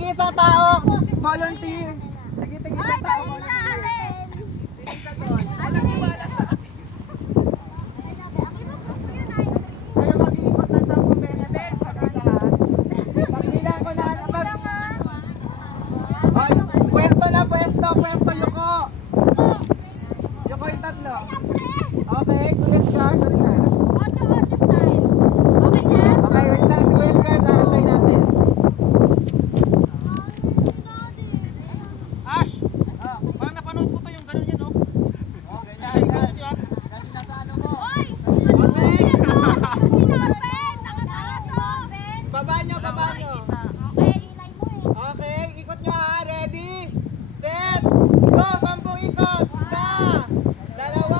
Isang tao, volunteer. Sige, isang tao, volunteer. Sige ka doon. Walang iwala sa akin. Kayo mag-iikot ng 10 beses. Pagbilang ko na. Pwesto, yuko. Yuko yung 3. Okay, kulit ka. Sorry nga. Okay, wait lang. Si West Guard, nakantay natin. Ash! Parang napanood ko to yung gano'n yan, oh. Okay, yan. Kasi nasa ano mo. Okay! Baba nyo. Okay, ikot nyo ha. Ready? Set! Go! 10 ikot! 1, 2, 3, 4,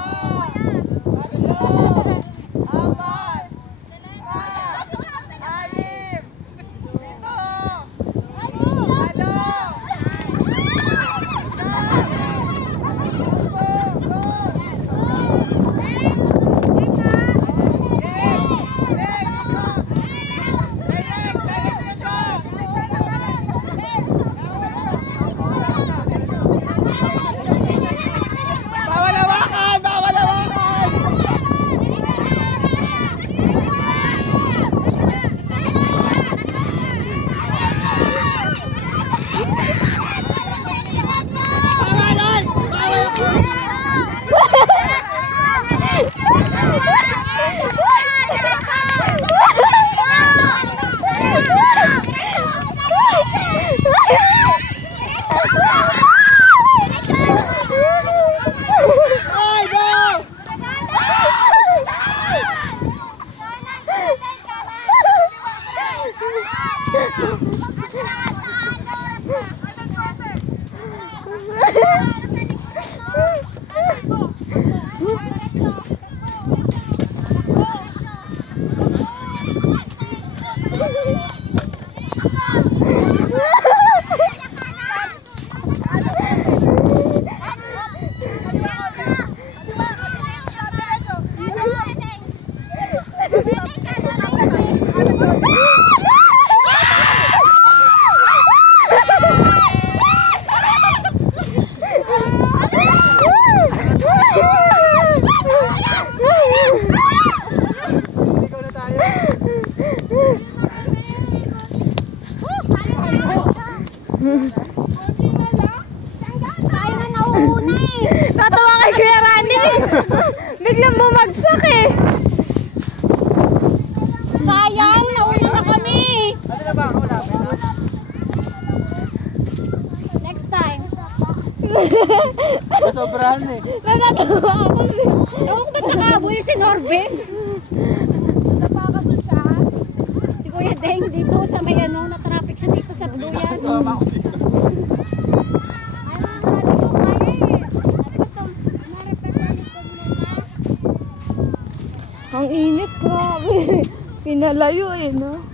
Natawa kay Kuya Randy. Biglang bumagsak eh. Sayang, nauna na kami. Ano na ba ako lapit? Next time. Sobrahan eh. Natatawa ako. Ewan ko ba't nakaboy si Norben. Natapaka siya. Si Kuya Deng dito sa may ano, na-traffic siya dito sa Bluyan. Ang init, grabe. Pinalayo eh, no?